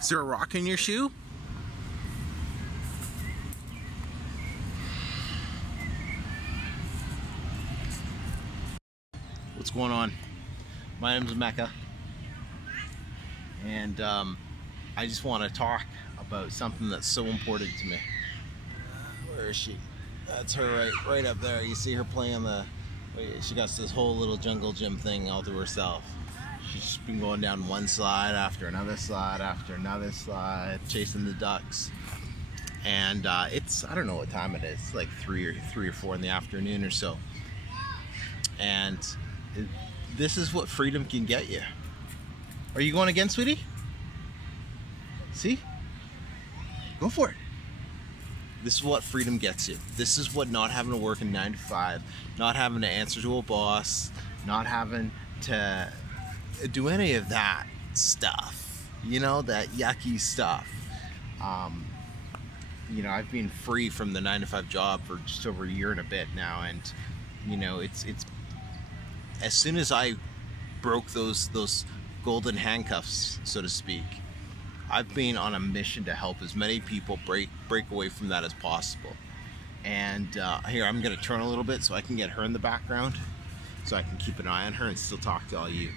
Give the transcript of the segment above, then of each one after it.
Is there a rock in your shoe? What's going on? My name's Mecca, and I just want to talk about something that's so important to me. Where is she? That's her right up there. You see her playing the... She got this whole little jungle gym thing all to herself. She's been going down one slide after another slide after another slide, chasing the ducks. And it's, I don't know what time it is. It's like 3 or 4 in the afternoon or so. And this is what freedom can get you. Are you going again, sweetie? See? Go for it. This is what freedom gets you. This is what not having to work a 9 to 5, not having to answer to a boss, not having to do any of that stuff. You know, that yucky stuff. You know, I've been free from the 9 to 5 job for just over a year and a bit now, and you know, it's as soon as I broke those golden handcuffs, so to speak, I've been on a mission to help as many people break away from that as possible. And here, I'm going to turn a little bit so I can get her in the background, so I can keep an eye on her and still talk to all you.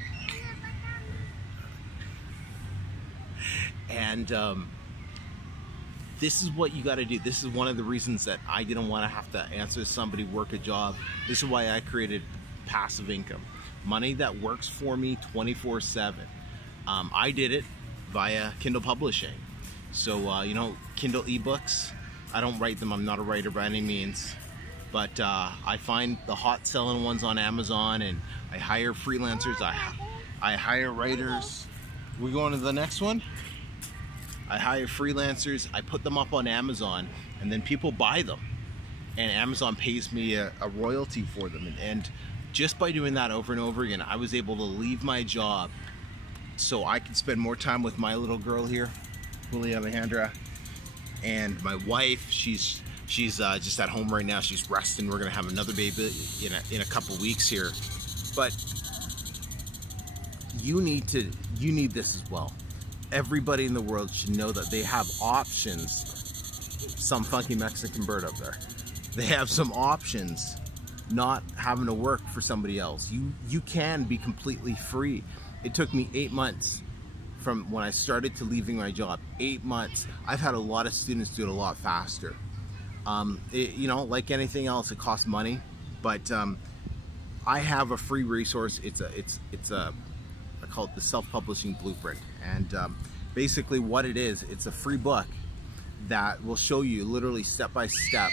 And this is what you got to do. This is one of the reasons that I didn't want to have to answer somebody, work a job. This is why I created passive income. Money that works for me 24/7. I did it via Kindle publishing. So, you know, Kindle ebooks, I don't write them. I'm not a writer by any means. But I find the hot selling ones on Amazon, and I hire freelancers. I hire writers. We going to the next one? I hire freelancers. I put them up on Amazon, and then people buy them. And Amazon pays me a royalty for them. And just by doing that over and over again, I was able to leave my job so I could spend more time with my little girl here, Julia Alejandra, and my wife. She's just at home right now. She's resting. We're gonna have another baby in a couple weeks here. But you need this as well. Everybody in the world should know that they have options. Some funky Mexican bird up there. They have some options, not having to work for somebody else. You can be completely free. It took me 8 months from when I started to leaving my job. 8 months. I've had a lot of students do it a lot faster. You know, like anything else, it costs money, but I have a free resource. I call it the Self-Publishing Blueprint, and basically what it is, it's a free book that will show you literally step by step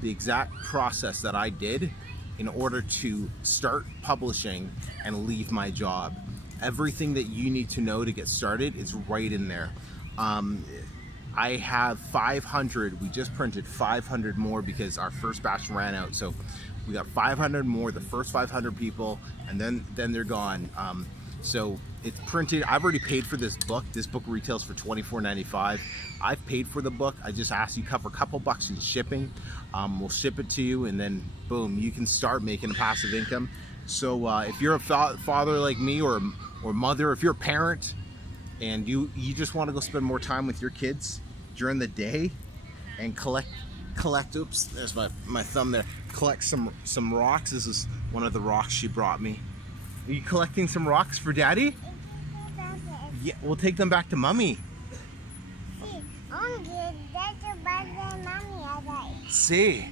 the exact process that I did in order to start publishing and leave my job. Everything that you need to know to get started is right in there. I have 500, we just printed 500 more because our first batch ran out. So we got 500 more, the first 500 people, and then they're gone. So it's printed. I've already paid for this book. This book retails for $24.95. I've paid for the book. I just asked you cover a couple bucks in shipping. We'll ship it to you, and then boom, you can start making a passive income. So if you're a father like me, or mother, if you're a parent and you just want to go spend more time with your kids during the day and collect, oops, there's my thumb there, collect some rocks. This is one of the rocks she brought me. Are you collecting some rocks for Daddy? Yeah, we'll take them back to Mommy. See,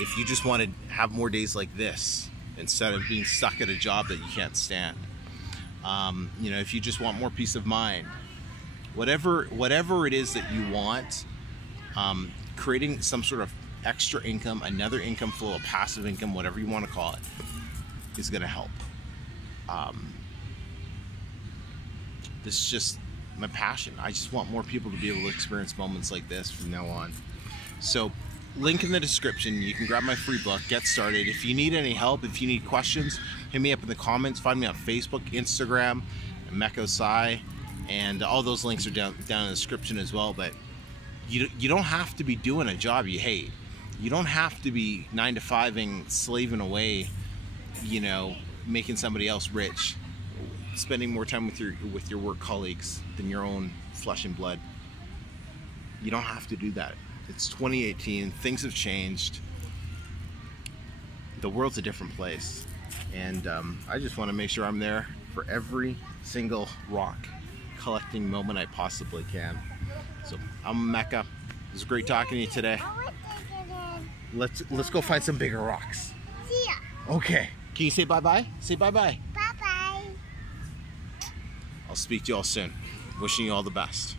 if you just want to have more days like this instead of being stuck at a job that you can't stand, you know, if you just want more peace of mind, whatever it is that you want, creating some sort of extra income, another income flow, a passive income, whatever you want to call it, is going to help. This is just my passion. I just want more people to be able to experience moments like this from now on. So, link in the description. You can grab my free book, get started. If you need any help, if you need questions, hit me up in the comments. Find me on Facebook, Instagram, Mecca Sai, and all those links are down in the description as well. But you don't have to be doing a job you hate. You don't have to be 9 to 5ing, slaving away, you know, making somebody else rich. spending more time with your work colleagues than your own flesh and blood. You don't have to do that. It's 2018. Things have changed. The world's a different place, and I just want to make sure I'm there for every single rock collecting moment I possibly can. So I'm Mecca. It was great talking to you today. Let's go find some bigger rocks. See ya. Okay. Can you say bye-bye? Say bye-bye. Bye-bye. I'll speak to you all soon. Wishing you all the best.